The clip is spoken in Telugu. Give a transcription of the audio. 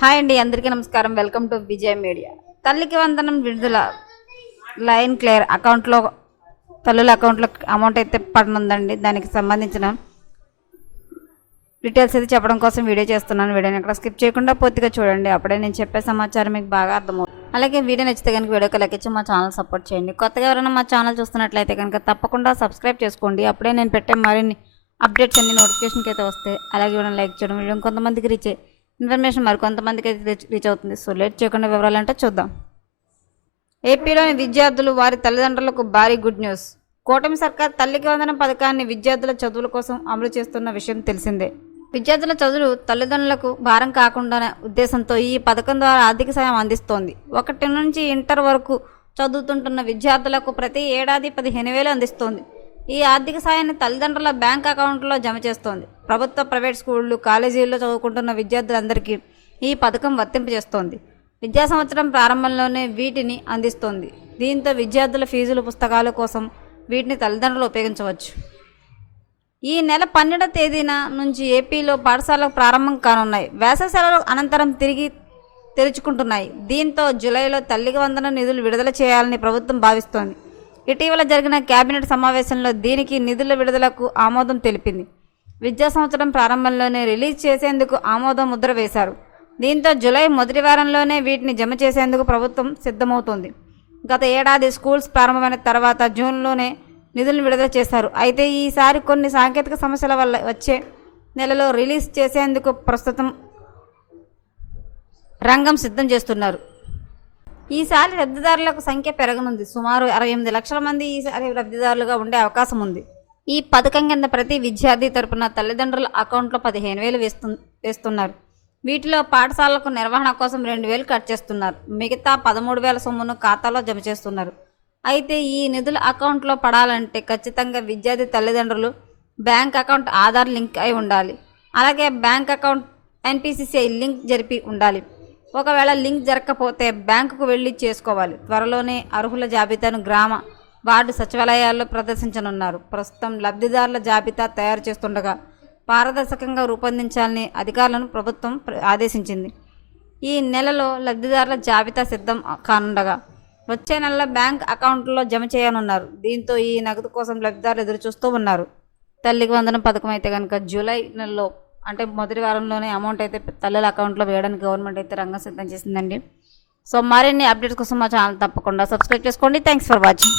హాయ్ అండి, అందరికీ నమస్కారం. Welcome to Vijay media. తల్లికి వందనం విడుదల లైన్ క్లియర్ అకౌంట్లో తల్లుల అకౌంట్లో అమౌంట్ అయితే పడనుందండి. దానికి సంబంధించిన డీటెయిల్స్ అయితే చెప్పడం కోసం వీడియో చేస్తున్నాను. వీడియోని ఎక్కడ స్కిప్ చేయకుండా పూర్తిగా చూడండి. అప్పుడే నేను చెప్పే సమాచారం మీకు బాగా అర్థమవుతుంది. అలాగే వీడియో నచ్చితే కనుక వీడియోకి లైక్ ఇచ్చి మా ఛానల్ సపోర్ట్ చేయండి. కొత్తగా ఎవరైనా మా ఛానల్ చూస్తున్నట్లయితే కనుక తప్పకుండా సబ్స్క్రైబ్ చేసుకోండి. అప్పుడే నేను పెట్టే మరిన్ని అప్డేట్స్ అన్ని నోటిఫికేషన్కి అయితే వస్తాయి. అలాగే వీడియోని లైక్ చేయడం, వీడియో కొంతమందికి రీచ్ ఇన్ఫర్మేషన్ మరి కొంతమందికి అయితే రీచ్ అవుతుంది. సో లేట్ చేయకుండా వివరాలు అంటే చూద్దాం. ఏపీలోని విద్యార్థులు వారి తల్లిదండ్రులకు భారీ గుడ్ న్యూస్. కూటమి సర్కార్ తల్లికి వందనం పథకాన్ని విద్యార్థుల చదువుల కోసం అమలు చేస్తున్న విషయం తెలిసిందే. విద్యార్థుల చదువులు తల్లిదండ్రులకు భారం కాకుండా ఉద్దేశంతో ఈ పథకం ద్వారా ఆర్థిక సాయం అందిస్తోంది. 1 నుంచి ఇంటర్ వరకు చదువుతుంటున్న విద్యార్థులకు ప్రతి ఏడాది 15,000 అందిస్తోంది. ఈ ఆర్థిక సాయాన్ని తల్లిదండ్రుల బ్యాంక్ అకౌంట్లో జమ చేస్తోంది. ప్రభుత్వ, ప్రైవేట్ స్కూళ్లు, కాలేజీల్లో చదువుకుంటున్న విద్యార్థులందరికీ ఈ పథకం వర్తింపజేస్తోంది. విద్యా సంవత్సరం ప్రారంభంలోనే వీటిని అందిస్తోంది. దీంతో విద్యార్థుల ఫీజులు, పుస్తకాల కోసం వీటిని తల్లిదండ్రులు ఉపయోగించవచ్చు. ఈ నెల 12వ తేదీన నుంచి ఏపీలో పాఠశాలకు ప్రారంభం కానున్నాయి. వేసవి సెలవుల అనంతరం తిరిగి తెరుచుకుంటున్నాయి. దీంతో జూలైలో తల్లికి వందనం నిధులు విడుదల చేయాలని ప్రభుత్వం భావిస్తోంది. ఇటీవల జరిగిన కేబినెట్ సమావేశంలో దీనికి నిధుల విడుదలకు ఆమోదం తెలిపింది. విద్యా సంవత్సరం ప్రారంభంలోనే రిలీజ్ చేసేందుకు ఆమోదం ముద్ర వేశారు. దీంతో జూలై మొదటి వారంలోనే వీటిని జమ చేసేందుకు ప్రభుత్వం సిద్ధమవుతోంది. గత ఏడాది స్కూల్స్ ప్రారంభమైన తర్వాత జూన్లోనే నిధులను విడుదల చేశారు. అయితే ఈసారి కొన్ని సాంకేతిక సమస్యల వల్ల వచ్చే నెలలో రిలీజ్ చేసేందుకు ప్రస్తుతం రంగం సిద్ధం చేస్తున్నారు. ఈసారి లబ్ధిదారులకు సంఖ్య పెరగనుంది. సుమారు 68 లక్షల మంది ఈసారి లబ్ధిదారులుగా ఉండే అవకాశం ఉంది. ఈ పథకం కింద ప్రతి విద్యార్థి తరపున తల్లిదండ్రుల అకౌంట్లో 15,000 వేస్తున్నారు. వీటిలో పాఠశాలలకు నిర్వహణ కోసం 2,000 కట్ చేస్తున్నారు. మిగతా 13,000 సొమ్మును ఖాతాలో జమ చేస్తున్నారు. అయితే ఈ నిధుల అకౌంట్లో పడాలంటే ఖచ్చితంగా విద్యార్థి తల్లిదండ్రులు బ్యాంక్ అకౌంట్ ఆధార్ లింక్ అయి ఉండాలి. అలాగే బ్యాంక్ అకౌంట్ NPCI లింక్ జరిపి ఉండాలి. ఒకవేళ లింక్ జరగకపోతే బ్యాంకుకు వెళ్ళి చేసుకోవాలి. త్వరలోనే అర్హుల జాబితాను గ్రామ, వార్డు సచివాలయాల్లో ప్రదర్శించనున్నారు. ప్రస్తుతం లబ్ధిదారుల జాబితా తయారు చేస్తుండగా పారదర్శకంగా రూపొందించాలని అధికారులను ప్రభుత్వం ఆదేశించింది. ఈ నెలలో లబ్ధిదారుల జాబితా సిద్ధం కానుండగా వచ్చే నెలలో బ్యాంక్ అకౌంట్లో జమ చేయనున్నారు. దీంతో ఈ నగదు కోసం లబ్ధిదారులు ఎదురుచూస్తూ ఉన్నారు. తల్లికి వందనం పథకం అయితే కనుక జూలై నెలలో అంటే మొదటి వారంలోనే అమౌంట్ అయితే తల్లుల అకౌంట్లో వేయడానికి గవర్నమెంట్ అయితే రంగం సిద్ధం చేసిందండి. సో మరిన్ని అప్డేట్స్ కోసం మా ఛానల్ తప్పకుండా సబ్స్క్రైబ్ చేసుకోండి. Thanks for watching.